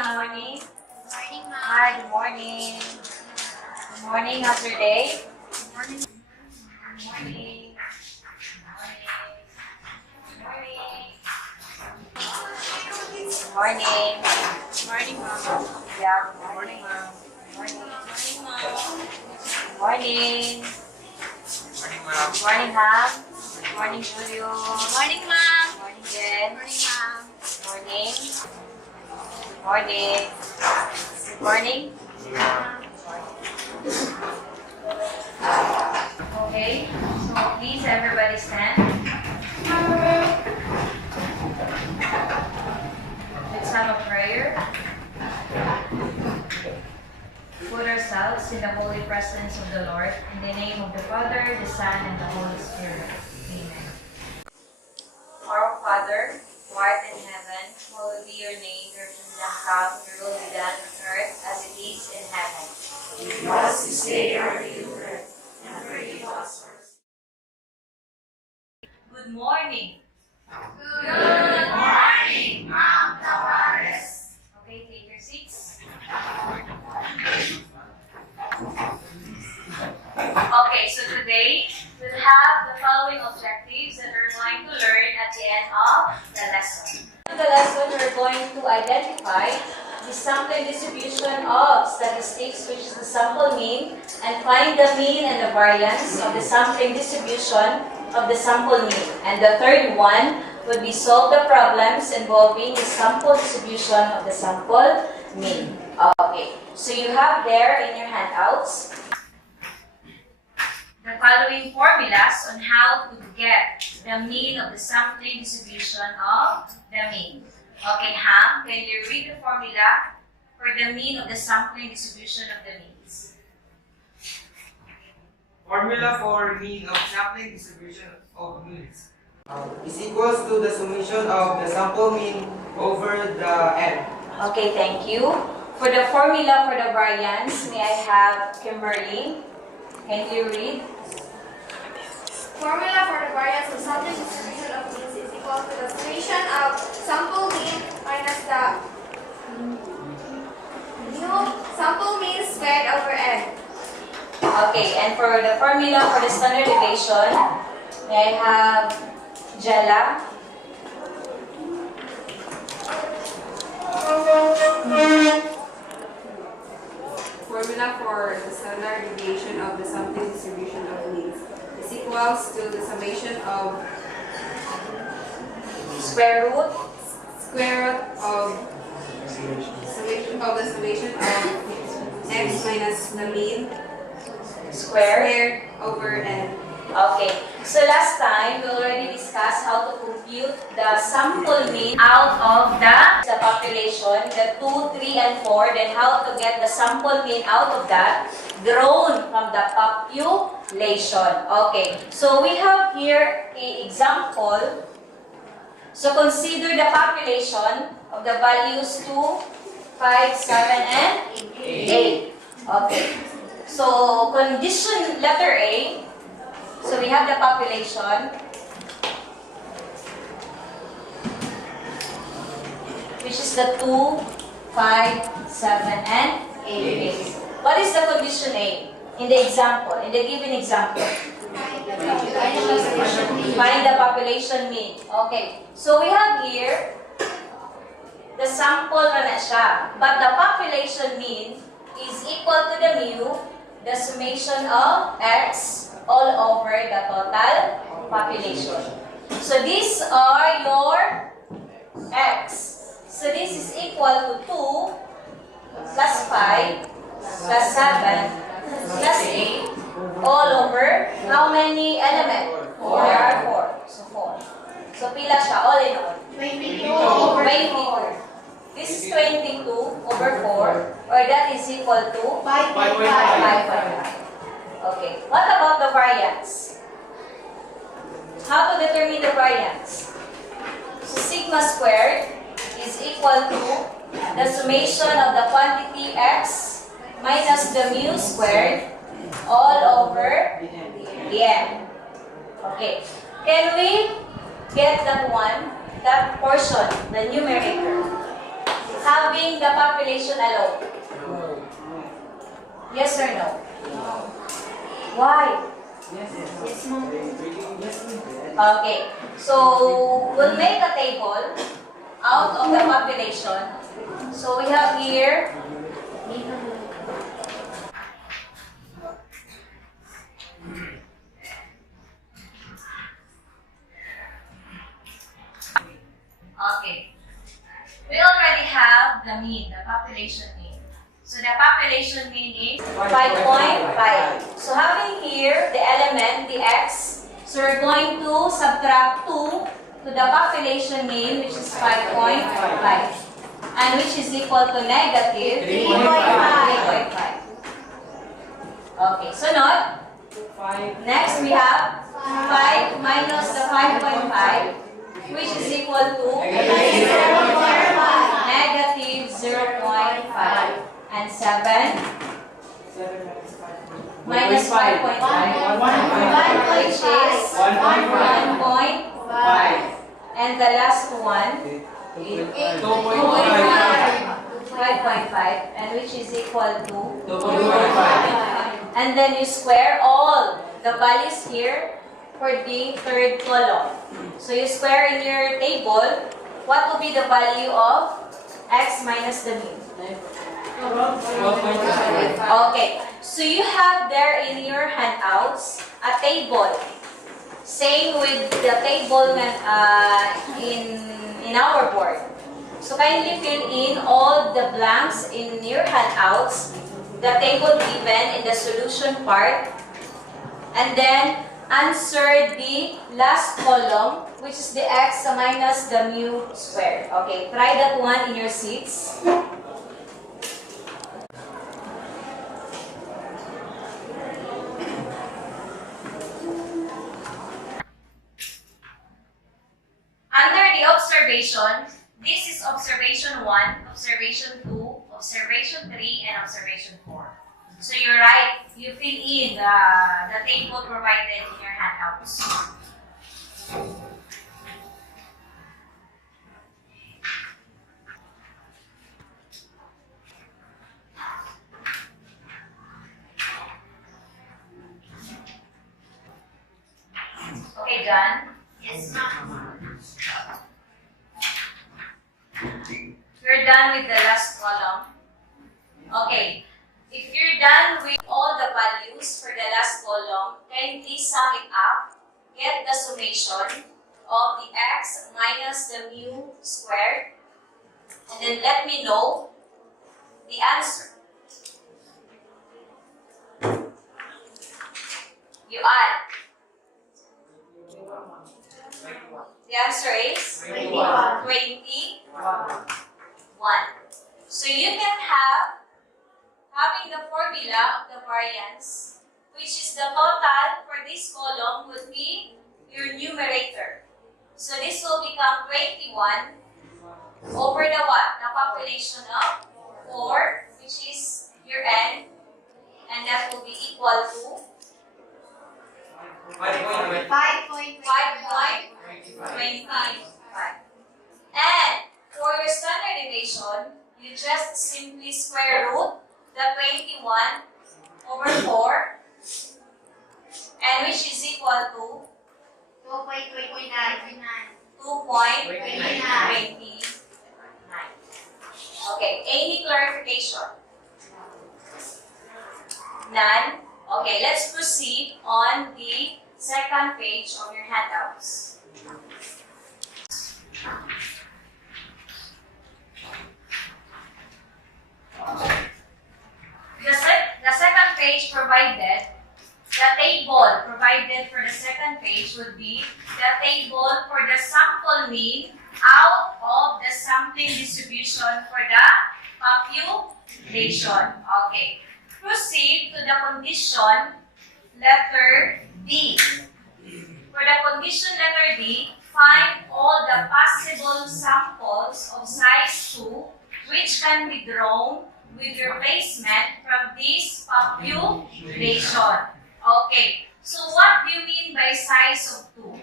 morning. Morning, ma'am. Hi, good morning. Good morning, how's your day? Morning. Good morning. Good morning. Good morning. Morning, ma'am. Yeah, good morning. ma'am. Good morning. Morning, ma'am. Good morning. Morning, ma'am. Good morning, Ham. Good morning, Julio. Morning, ma'am. Good morning, Jen. Morning, ma'am. Good morning. Good morning. Good morning. Okay, so please everybody stand. Let's have a prayer. Put ourselves in the holy presence of the Lord. In the name of the Father, the Son, and the Holy Spirit. Amen. Our Father, who art in heaven, hallowed be your name. Your kingdom come, your will be done on earth as it is in heaven. Give us this day our daily bread, and forgive us our sins. Good morning. Good morning, Ma'am Tabares. Okay, take your seats. Okay, so today we'll have the following objectives that we're going to learn at the end of the lesson. In the lesson, we're going to identify the sampling distribution of statistics, which is the sample mean, and find the mean and the variance of the sampling distribution of the sample mean. And the third one would be solve the problems involving the sample distribution of the sample mean. Okay, so you have there in your handouts the following formulas on how to get the mean of the sampling distribution of the mean. Okay, Ham, can you read the formula for the mean of the sampling distribution of the means? Formula for mean of sampling distribution of means is equals to the summation of the sample mean over the n. Okay, thank you. For the formula for the variance, may I have Kimberly? Can you read? Formula for the variance of sampling distribution of means is equal to the summation of sample mean minus the new sample mean squared over n. Okay, and for the formula for the standard deviation, may I have Jella? Formula for the standard deviation of the sampling distribution of means is equals to the summation of Square root? of the summation of x minus the mean Square? squared over n. Okay, so last time we already discussed how to compute the sample mean out of the population, the 2, 3, and 4, then how to get the sample mean out of that grown from the population. Okay, so we have here an example. So consider the population of the values 2, 5, 7, and 8. Okay, so condition letter A. So we have the population, which is the 2, 5, 7, and 8. What is the condition A in the example, in the given example? Find the population mean. Okay, so we have here the sample na siya, but the population mean is equal to the mu, the summation of x all over the total population. So these are your x. So this is equal to 2 plus 5 plus 7 plus 8 all over how many elements? There are 4. So 4. So pila siya all in all? 22 over 22. This is 22 over 4, or that is equal to 5.5. 5.5. Okay. What about the variance? How to determine the variance? So sigma squared is equal to the summation of the quantity x minus the mu squared all over the n. Okay. Can we get that one, that portion, the numerator? having the population alone? Yes or no? Why? Okay, so we'll make a table out of the population. So we have here okay. We already have the mean, the population mean. So the population mean is 5.5. So having here the element, the x, so we're going to subtract 2 to the population mean, which is 5.5. And which is equal to negative 3.5. Okay, so not. Next we have 5 minus the 5.5, which is equal to negative 0.5. And 7 minus 5.5, which is 1.5. And the last one is 5.5, and which is equal to 2.5. And then you square all the values here for the third column. So you square in your table, what will be the value of x minus the mean? Okay, so you have there in your handouts a table. Same with the table in our board. So kindly fill in all the blanks in your handouts, the table given in the solution part, and then answer the last column, which is the x minus the mu squared. Okay, try that one in your seats. Under the observation, this is observation 1, observation 2, observation 3, and observation 4. So you write, you fill in the table provided in your handouts. Okay, done? Yes, ma'am. We're done with the last column. Okay. If you're done with all the values for the last column, then please sum it up. Get the summation of the x minus the mu squared. And then let me know the answer. You add. The answer is 21. So you can have, having the formula of the variance, which is the total for this column would be your numerator. So this will become 21 over the what? The population of 4, which is your n, and that will be equal to 5.25. And for your standard deviation, you just simply square root the 21 over 4, and which is equal to 2.29. Okay, any clarification? None? Okay, let's proceed on the second page of your handouts. The second page provided, the table provided for the second page would be the table for the sample mean out of the sampling distribution for the population. Okay. Proceed to the condition letter D. For the condition letter D, find all the possible samples of size 2 which can be drawn with replacement from this population. Okay, so what do you mean by size of 2?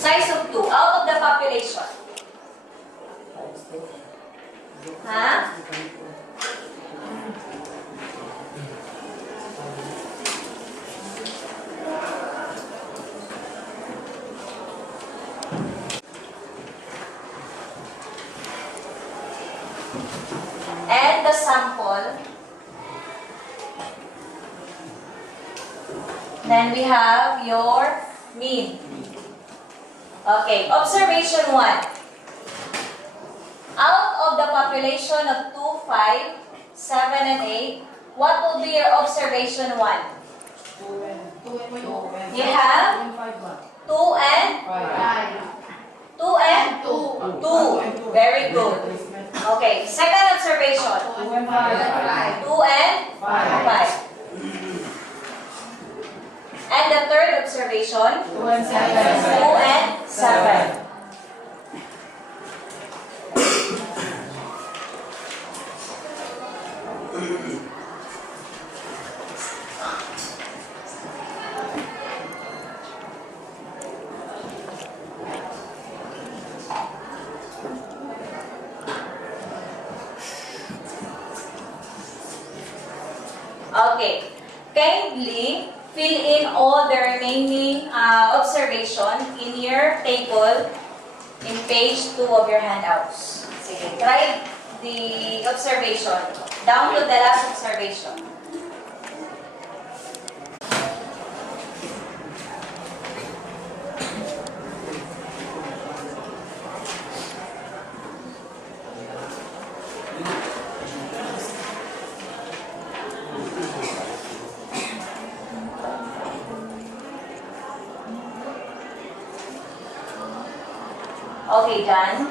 Size of 2 out of the population. Ha? And the sample. Then we have your mean. Okay, observation 1. Out of the population of 2, 5, 7, and 8, what will be your observation 1? You have 2 and 2 and 2. Very good. Okay, second observation. 2 and 5. And the third observation? 2 and 7. Okay. Kindly fill in all the remaining observation in your table in page 2 of your handouts. Sige, try the observation. Download the last observation. Okay, done.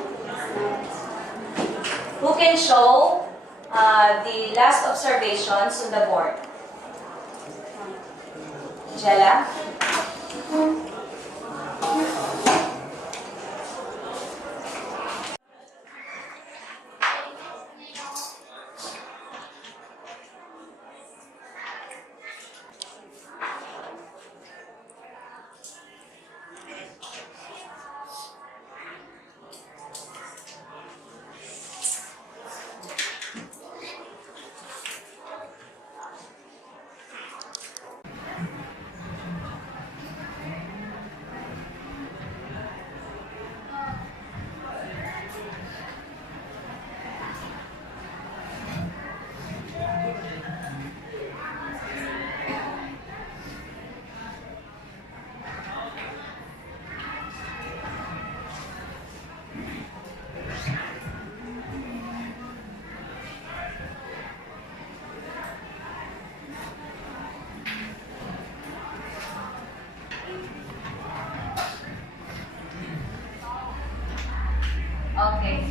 Who can show the last observations on the board? Jella? Okay.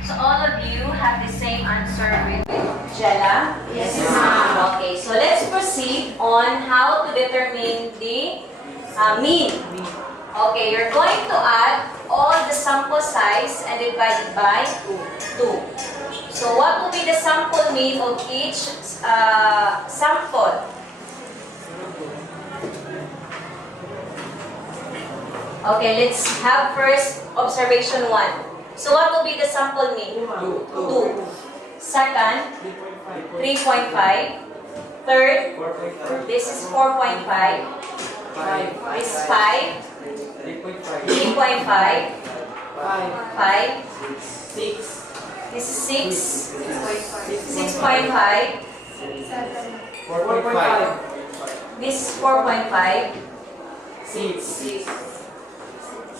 So all of you have the same answer with Jella? Yes, ma'am. Okay, so let's proceed on how to determine the mean. Okay, you're going to add all the sample size and divide it by 2. So what will be the sample mean of each sample? Okay, let's have first observation 1. So what will be the sample mean? 2. Second, 3.5. Third, this is 4.5. This is 5. 3.5. 5. 6. This is 6. 6.5. 4.5. This is 4.5. 6. 6.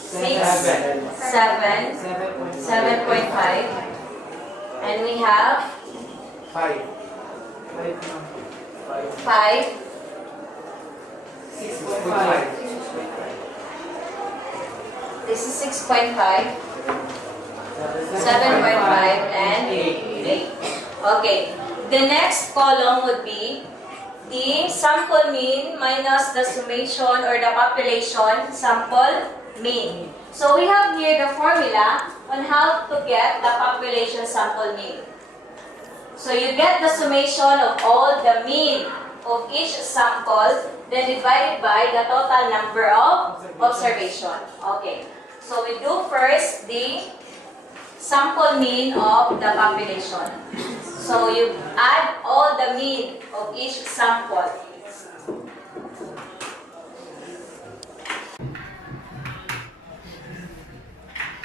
7. 7.5. And we have 5. 5. 6.5. This is 6.5. 7.5 and 8. Okay. The next column would be the sample mean minus the summation or the population sample mean. So we have here the formula on how to get the population sample mean. So you get the summation of all the mean of each sample, then divided by the total number of observation. Okay. So we do first the sample mean of the population. So you add all the mean of each sample.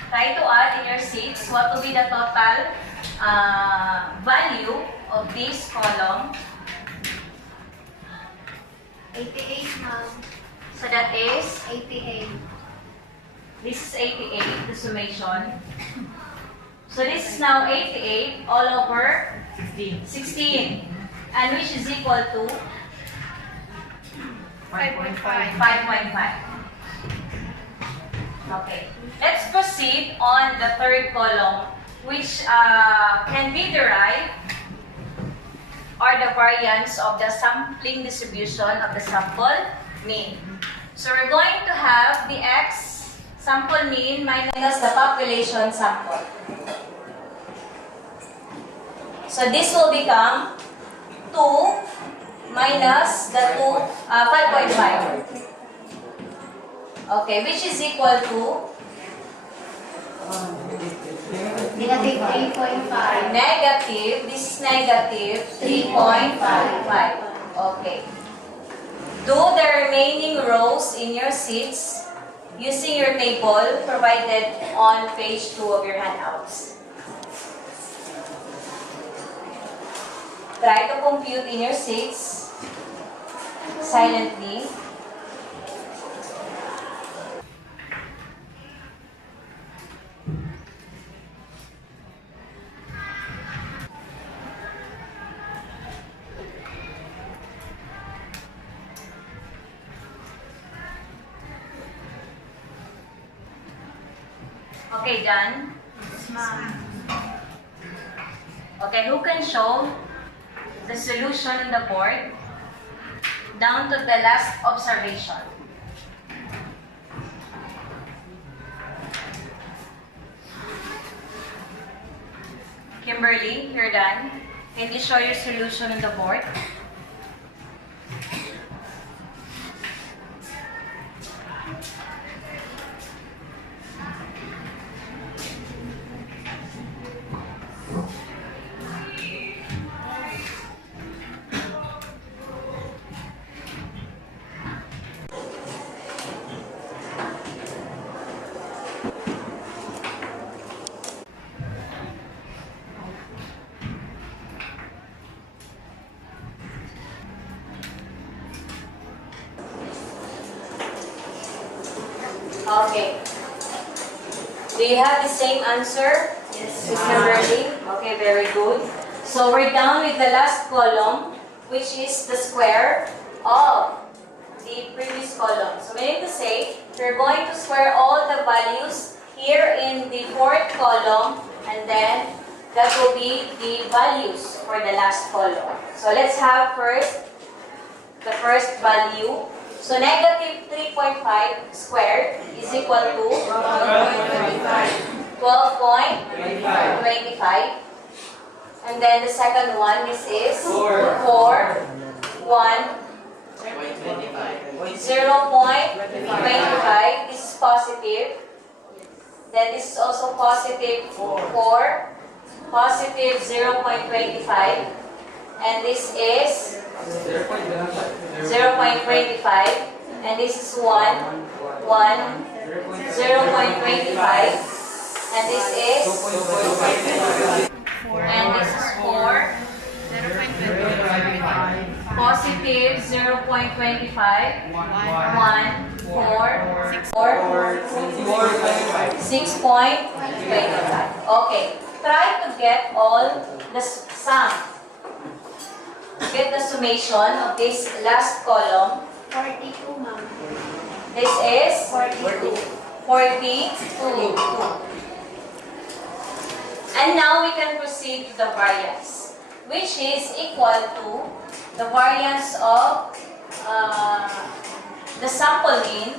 Try to add in your sheets what will be the total value of this column. 88, ma'am. So that is, 88. this is 88, the summation. So this is now 88 all over 16. And which is equal to 5.5. 5.5. Okay. Let's proceed on the third column, which can be derived are the variance of the sampling distribution of the sample mean. So we're going to have the x sample mean minus the population sample. So this will become 2 minus the 5.5. Okay, which is equal to Negative 3.5. negative, this is negative 3.55. Okay. Do the remaining rows in your sheets using your table provided on page 2 of your handouts. Try to compute in your sheets silently. Okay, done? Okay, who can show the solution on the board down to the last observation? Kimberly, you're done. Can you show your solution on the board? Okay. Do you have the same answer? Yes. Kimberly? Okay, very good. So we're down with the last column, which is the square of the previous column. So meaning to say, we're going to square all the values here in the fourth column, and then that will be the values for the last column. So let's have first the first value. So negative 3.5 squared is equal to 12.25. And then the second one, this is 4, 1, 0.25. This is positive. Then this is also positive 4, positive 0.25. And this is 0.25, and this is 1, 0.25, and this is 4, positive 0.25, 6.25. Okay, try to get all the sum. Get the summation of this last column. 42, ma'am. This is 42. 42. And now we can proceed to the variance, which is equal to the variance of the sample mean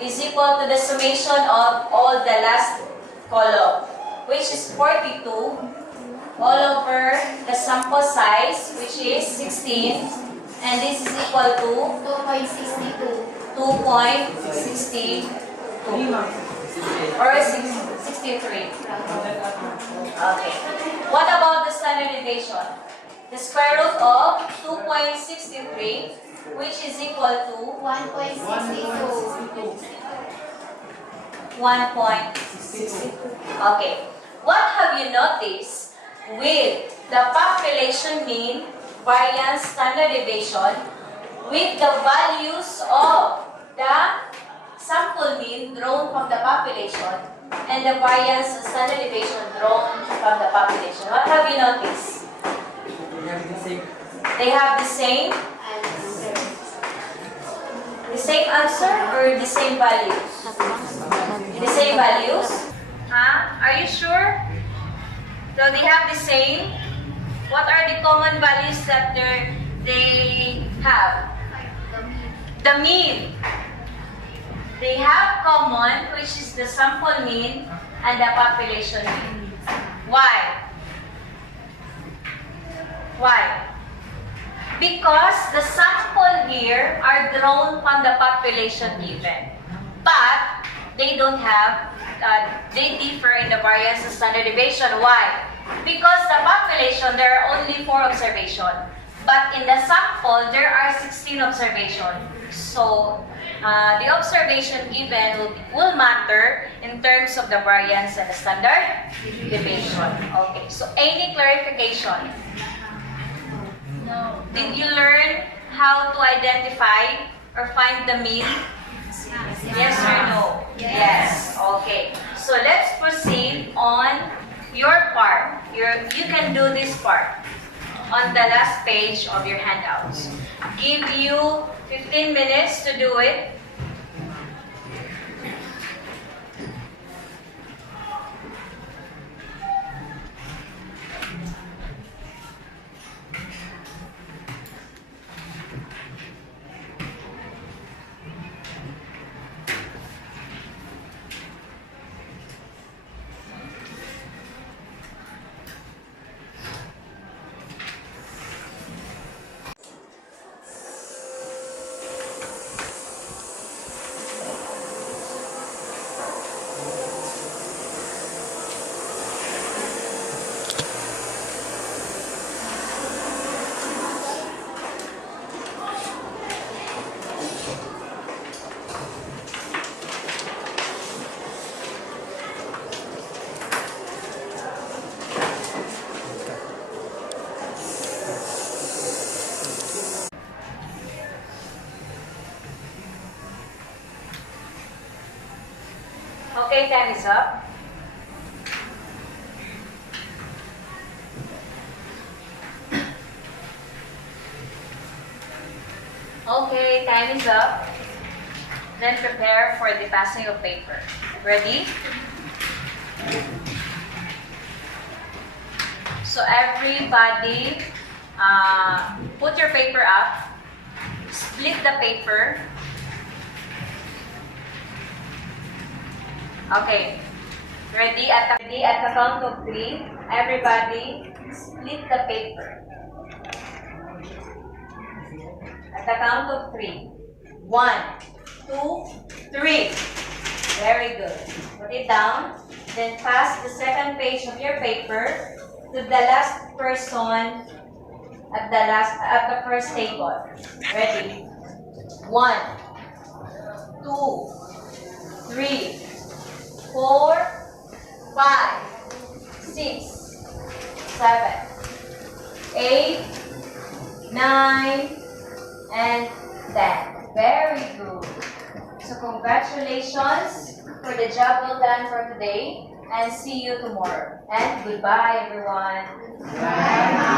is equal to the summation of all the last column, which is 42 all over the sample size, which is 16, And this is equal to 2.62. 2.62 or 63. Okay. What about the standard deviation? The square root of 2.63, which is equal to 1.62. 1.62. Okay. What have you noticed with the population mean, variance, standard deviation, with the values of the sample mean drawn from the population and the variance and standard deviation drawn from the population? What have you noticed? They have the same answer or the same values? The same values? Huh? Are you sure? So they have the same? What are the common values that they have? The mean. They have common, which is the sample mean and the population mean. Why? Why? Because the sample here are drawn from the population given. But they don't have, they differ in the variance and standard deviation. Why? Because the population, there are only 4 observations. But in the sample, there are 16 observations. So, the observation given will matter in terms of the variance and the standard deviation. Okay, so any clarification? No. Did you learn how to identify or find the mean? Yes or no? Yes. Okay. So let's proceed on your part. You can do this part on the last page of your handouts. Give you 15 minutes to do it. Okay, time is up. Okay, time is up. Then prepare for the passing of paper. Ready? So everybody, put your paper up. Split the paper. Okay. Ready? At the count of 3, everybody split the paper. At the count of 3. 1, 2, 3. Very good. Put it down. Then pass the second page of your paper to the last person at the first table. Ready? 1, 2, 3, 4, 5, 6, 7, 8, 9, and 10. Very good. So congratulations for the job well done for today, and see you tomorrow. And goodbye, everyone. Bye.